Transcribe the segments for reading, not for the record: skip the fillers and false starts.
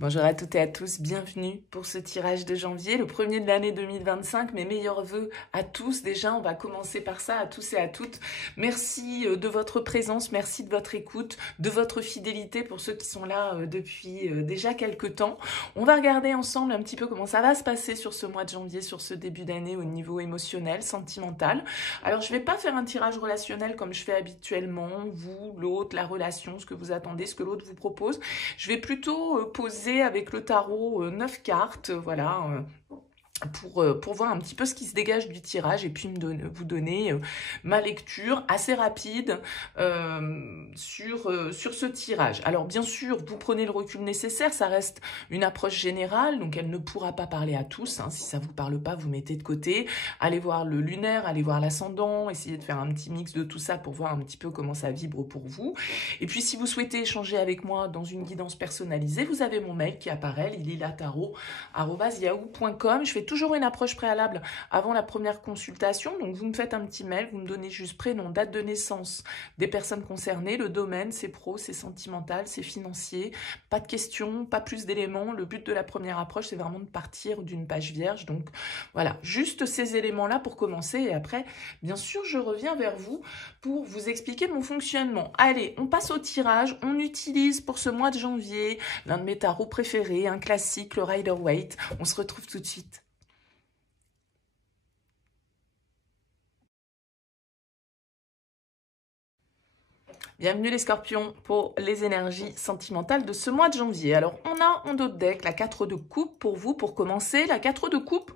Bonjour à toutes et à tous, bienvenue pour ce tirage de janvier, le premier de l'année 2025. Mes meilleurs vœux à tous. Déjà, on va commencer par ça, à tous et à toutes. Merci de votre présence, merci de votre écoute, de votre fidélité pour ceux qui sont là depuis déjà quelques temps. On va regarder ensemble un petit peu comment ça va se passer sur ce mois de janvier, sur ce début d'année au niveau émotionnel, sentimental. Alors, je ne vais pas faire un tirage relationnel comme je fais habituellement, vous, l'autre, la relation, ce que vous attendez, ce que l'autre vous propose. Je vais plutôt poser avec le tarot 9 cartes, voilà, pour voir un petit peu ce qui se dégage du tirage et puis vous donner ma lecture assez rapide sur ce tirage. Alors bien sûr, vous prenez le recul nécessaire, ça reste une approche générale, donc elle ne pourra pas parler à tous. Hein, si ça ne vous parle pas, vous mettez de côté. Allez voir le lunaire, allez voir l'ascendant, essayez de faire un petit mix de tout ça pour voir un petit peu comment ça vibre pour vous. Et puis si vous souhaitez échanger avec moi dans une guidance personnalisée, vous avez mon mail qui apparaît, lililataro@yahoo.com. Je fais toujours une approche préalable avant la première consultation, donc vous me faites un petit mail, vous me donnez juste prénom, date de naissance des personnes concernées, le domaine, c'est pro, c'est sentimental, c'est financier, pas de questions, pas plus d'éléments. Le but de la première approche, c'est vraiment de partir d'une page vierge, donc voilà, juste ces éléments-là pour commencer, et après, bien sûr, je reviens vers vous pour vous expliquer mon fonctionnement. Allez, on passe au tirage, on utilise pour ce mois de janvier l'un de mes tarots préférés, un classique, le Rider-Waite. On se retrouve tout de suite. Bienvenue les scorpions pour les énergies sentimentales de ce mois de janvier. Alors, on a en dos de deck la 4 de coupe pour vous, pour commencer. La 4 de coupe,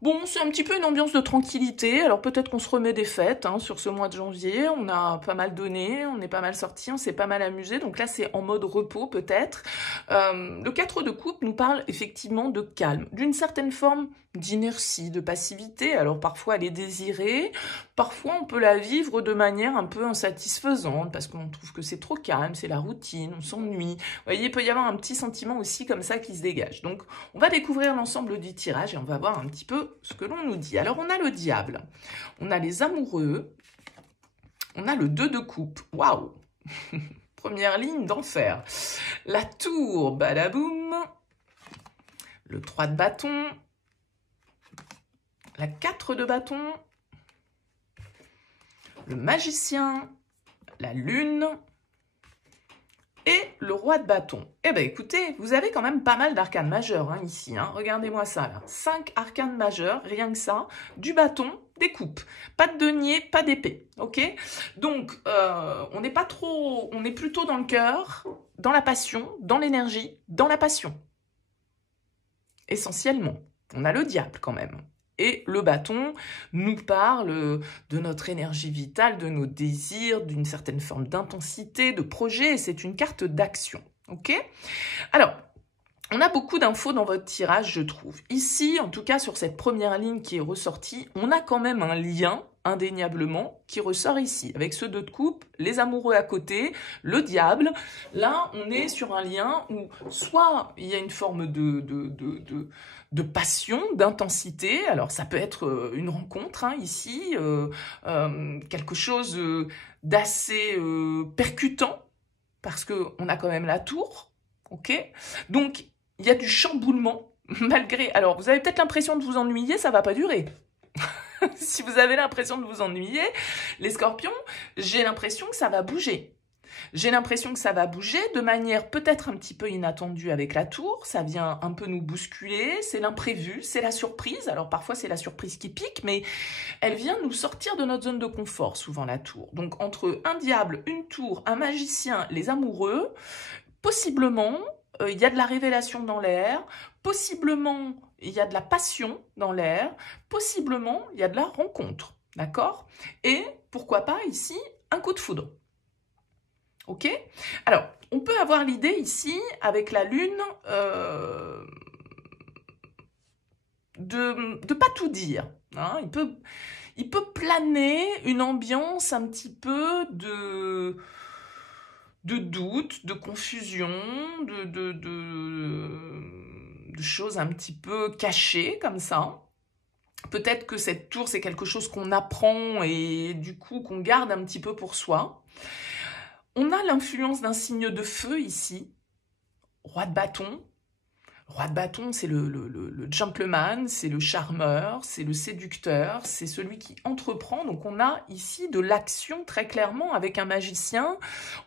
bon, c'est un petit peu une ambiance de tranquillité. Alors, peut-être qu'on se remet des fêtes hein, sur ce mois de janvier. On a pas mal donné, on est pas mal sorti, on s'est pas mal amusé. Donc là, c'est en mode repos peut-être. Le 4 de coupe nous parle effectivement de calme, d'une certaine forme d'inertie, de passivité. Alors parfois elle est désirée, parfois on peut la vivre de manière un peu insatisfaisante parce qu'on trouve que c'est trop calme, c'est la routine, on s'ennuie. Vous voyez, il peut y avoir un petit sentiment aussi comme ça qui se dégage. Donc on va découvrir l'ensemble du tirage et on va voir un petit peu ce que l'on nous dit. Alors on a le diable, on a les amoureux, on a le 2 de coupe. Waouh. Première ligne d'enfer. La tour, badaboum. Le 3 de bâton. La 4 de bâton. Le magicien. La lune. Et le roi de bâton. Eh bien, écoutez, vous avez quand même pas mal d'arcanes majeurs hein, ici. Hein. Regardez-moi ça, là. 5 arcanes majeurs, rien que ça. Du bâton, des coupes. Pas de denier, pas d'épée. Ok? Donc, on n'est pas trop... On est plutôt dans le cœur, dans la passion, dans l'énergie, dans la passion. Essentiellement. On a le diable, quand même. Et le bâton nous parle de notre énergie vitale, de nos désirs, d'une certaine forme d'intensité, de projet. Et c'est une carte d'action. Ok? Alors, on a beaucoup d'infos dans votre tirage, je trouve. Ici, en tout cas, sur cette première ligne qui est ressortie, on a quand même un lien, indéniablement, qui ressort ici. Avec ce 2 de coupe, les amoureux à côté, le diable. Là, on est sur un lien où soit il y a une forme de passion, d'intensité. Alors, ça peut être une rencontre, hein, ici, quelque chose d'assez percutant, parce qu'on a quand même la tour, ok? Donc, il y a du chamboulement, malgré... Alors, vous avez peut-être l'impression de vous ennuyer, ça va pas durer. Si vous avez l'impression de vous ennuyer, les scorpions, j'ai l'impression que ça va bouger. J'ai l'impression que ça va bouger de manière peut-être un petit peu inattendue avec la tour. Ça vient un peu nous bousculer, c'est l'imprévu, c'est la surprise. Alors parfois c'est la surprise qui pique, mais elle vient nous sortir de notre zone de confort, souvent la tour. Donc entre un diable, une tour, un magicien, les amoureux, possiblement... il y a de la révélation dans l'air, possiblement il y a de la passion dans l'air, possiblement il y a de la rencontre, d'accord? Et pourquoi pas ici, un coup de foudre. Ok? Alors, on peut avoir l'idée ici, avec la lune, de pas tout dire. Hein? Il peut planer une ambiance un petit peu de doute, de confusion, de choses un petit peu cachées comme ça. Peut-être que cette tour, c'est quelque chose qu'on apprend et du coup qu'on garde un petit peu pour soi. On a l'influence d'un signe de feu ici, roi de bâton, Le roi de bâton, c'est le gentleman, c'est le charmeur, c'est le séducteur, c'est celui qui entreprend. Donc on a ici de l'action très clairement avec un magicien.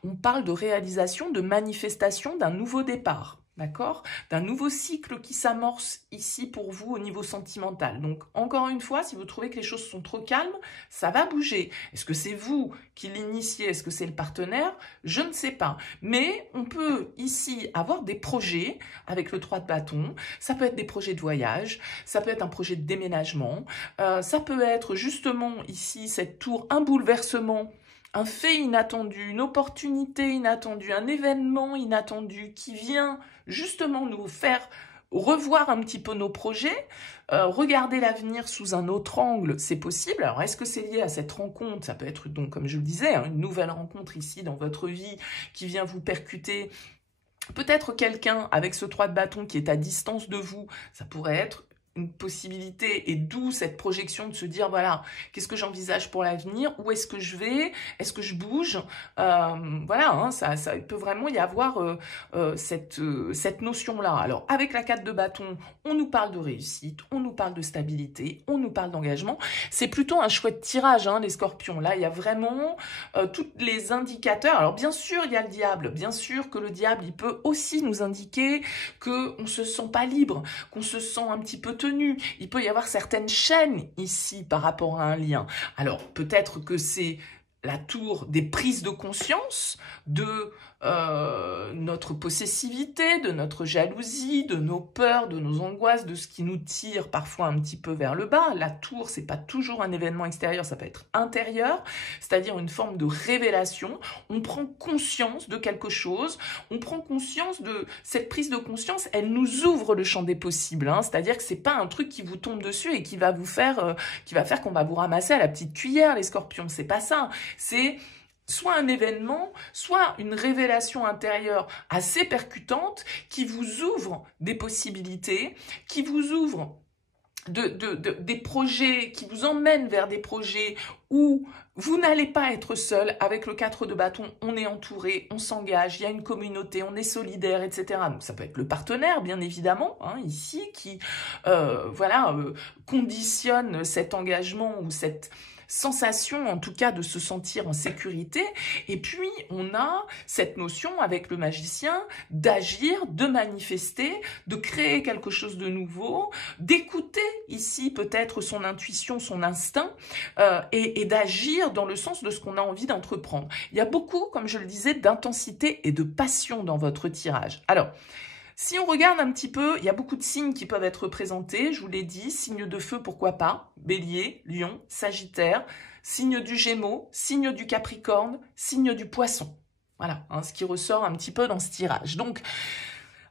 On parle de réalisation, de manifestation d'un nouveau départ. D'accord? D'un nouveau cycle qui s'amorce ici pour vous au niveau sentimental. Donc, encore une fois, si vous trouvez que les choses sont trop calmes, ça va bouger. Est-ce que c'est vous qui l'initiez? Est-ce que c'est le partenaire? Je ne sais pas. Mais on peut ici avoir des projets avec le 3 de bâton. Ça peut être des projets de voyage, ça peut être un projet de déménagement, ça peut être justement ici, cette tour, un bouleversement, un fait inattendu, une opportunité inattendue, un événement inattendu qui vient justement nous faire revoir un petit peu nos projets, regarder l'avenir sous un autre angle, c'est possible. Alors, est-ce que c'est lié à cette rencontre? Ça peut être donc, comme je le disais, hein, une nouvelle rencontre ici dans votre vie qui vient vous percuter. Peut-être quelqu'un avec ce 3 de bâton qui est à distance de vous, ça pourrait être une possibilité, et d'où cette projection de se dire, voilà, qu'est-ce que j'envisage pour l'avenir, où est-ce que je vais, est-ce que je bouge, voilà, hein, ça peut vraiment y avoir cette notion-là. Alors, avec la 4 de bâton, on nous parle de réussite, on nous parle de stabilité, on nous parle d'engagement. C'est plutôt un chouette tirage, hein, les scorpions. Là, il y a vraiment tous les indicateurs. Alors, bien sûr, il y a le diable. Bien sûr que le diable, il peut aussi nous indiquer qu'on ne se sent pas libre, qu'on se sent un petit peu tenu. Il peut y avoir certaines chaînes ici par rapport à un lien. Alors, peut-être que c'est la tour des prises de conscience de notre possessivité, de notre jalousie, de nos peurs, de nos angoisses, de ce qui nous tire parfois un petit peu vers le bas. La tour, c'est pas toujours un événement extérieur, ça peut être intérieur, c'est-à-dire une forme de révélation. On prend conscience de quelque chose, on prend conscience de cette prise de conscience, elle nous ouvre le champ des possibles, hein, c'est-à-dire que c'est pas un truc qui vous tombe dessus et qui va vous faire, qu'on va vous ramasser à la petite cuillère, les scorpions, c'est pas ça. C'est soit un événement, soit une révélation intérieure assez percutante qui vous ouvre des possibilités, qui vous ouvre des projets, qui vous emmènent vers des projets où vous n'allez pas être seul. Avec le 4 de bâton, on est entouré, on s'engage, il y a une communauté, on est solidaire, etc. Donc ça peut être le partenaire, bien évidemment, hein, ici, qui conditionne cet engagement ou cette sensation, en tout cas, de se sentir en sécurité. Et puis, on a cette notion avec le magicien d'agir, de manifester, de créer quelque chose de nouveau, d'écouter ici peut-être son intuition, son instinct, et d'agir dans le sens de ce qu'on a envie d'entreprendre. Il y a beaucoup, comme je le disais, d'intensité et de passion dans votre tirage. Alors, si on regarde un petit peu, il y a beaucoup de signes qui peuvent être représentés, je vous l'ai dit, signe de feu, pourquoi pas, Bélier, Lion, Sagittaire, signe du Gémeaux, signe du Capricorne, signe du Poisson. Voilà, hein, ce qui ressort un petit peu dans ce tirage. Donc,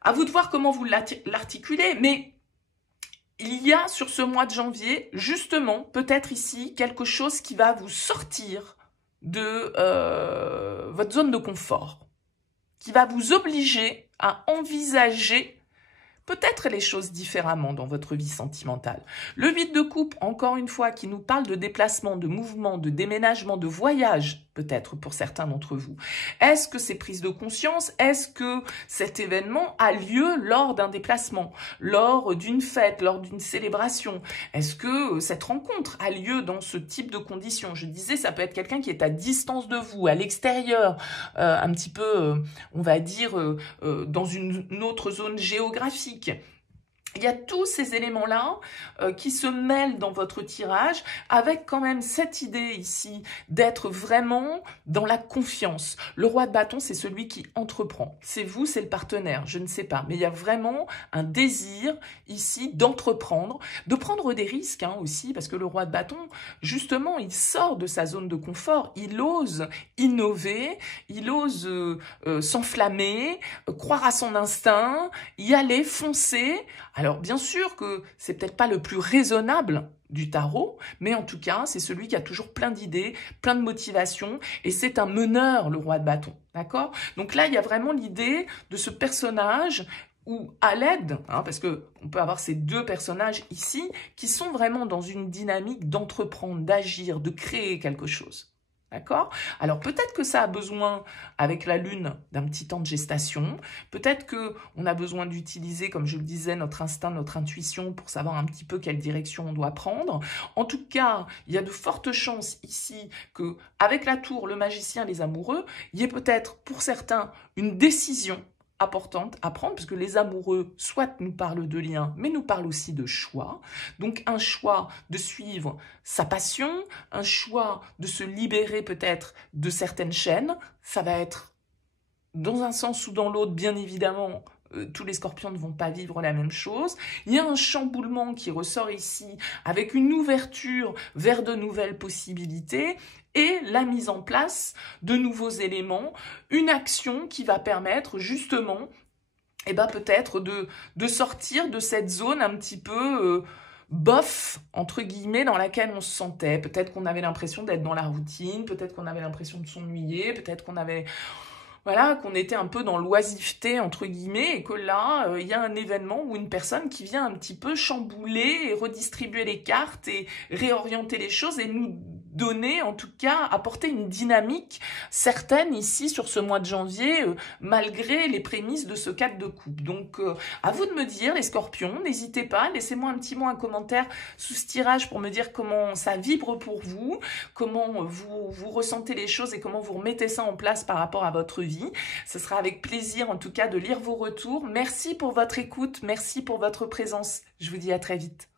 à vous de voir comment vous l'articulez, mais il y a sur ce mois de janvier, justement, peut-être ici, quelque chose qui va vous sortir de votre zone de confort, qui va vous obliger à envisager peut-être les choses différemment dans votre vie sentimentale. Le 8 de coupe, encore une fois, qui nous parle de déplacement, de mouvement, de déménagement, de voyage, peut-être pour certains d'entre vous. Est-ce que c'est prise de conscience? Est-ce que cet événement a lieu lors d'un déplacement, lors d'une fête, lors d'une célébration? Est-ce que cette rencontre a lieu dans ce type de conditions? Je disais, ça peut être quelqu'un qui est à distance de vous, à l'extérieur, un petit peu, on va dire, dans une autre zone géographique. Il y a tous ces éléments-là qui se mêlent dans votre tirage avec quand même cette idée ici d'être vraiment dans la confiance. Le roi de bâton, c'est celui qui entreprend. C'est vous, c'est le partenaire, je ne sais pas. Mais il y a vraiment un désir ici d'entreprendre, de prendre des risques hein, aussi, parce que le roi de bâton, justement, il sort de sa zone de confort. Il ose innover, il ose s'enflammer, croire à son instinct, y aller, foncer. Alors, bien sûr que c'est peut-être pas le plus raisonnable du tarot, mais en tout cas, c'est celui qui a toujours plein d'idées, plein de motivations, et c'est un meneur, le roi de bâton, d'accord? Donc là, il y a vraiment l'idée de ce personnage où, à l'aide, hein, parce qu'on peut avoir ces deux personnages ici, qui sont vraiment dans une dynamique d'entreprendre, d'agir, de créer quelque chose. D'accord? Alors peut-être que ça a besoin, avec la Lune, d'un petit temps de gestation. Peut-être qu'on a besoin d'utiliser, comme je le disais, notre instinct, notre intuition pour savoir un petit peu quelle direction on doit prendre. En tout cas, il y a de fortes chances ici que, avec la tour, le magicien, les amoureux, il y ait peut-être pour certains une décision importante à prendre, puisque les amoureux, soit nous parlent de liens, mais nous parlent aussi de choix. Donc un choix de suivre sa passion, un choix de se libérer peut-être de certaines chaînes. Ça va être dans un sens ou dans l'autre, bien évidemment. Tous les scorpions ne vont pas vivre la même chose. Il y a un chamboulement qui ressort ici avec une ouverture vers de nouvelles possibilités et la mise en place de nouveaux éléments, une action qui va permettre justement peut-être de sortir de cette zone un petit peu bof, entre guillemets, dans laquelle on se sentait. Peut-être qu'on avait l'impression d'être dans la routine, peut-être qu'on avait l'impression de s'ennuyer, peut-être qu'on avait... Voilà, qu'on était un peu dans l'oisiveté, entre guillemets, et que là, il y a un événement ou une personne qui vient un petit peu chambouler et redistribuer les cartes et réorienter les choses et nous donner, en tout cas, apporter une dynamique certaine ici sur ce mois de janvier, malgré les prémices de ce 4 de coupe. Donc, à vous de me dire, les scorpions, n'hésitez pas, laissez-moi un petit mot, un commentaire sous ce tirage pour me dire comment ça vibre pour vous, comment vous ressentez les choses et comment vous remettez ça en place par rapport à votre vie. Ce sera avec plaisir, en tout cas, de lire vos retours. Merci pour votre écoute, merci pour votre présence. Je vous dis à très vite.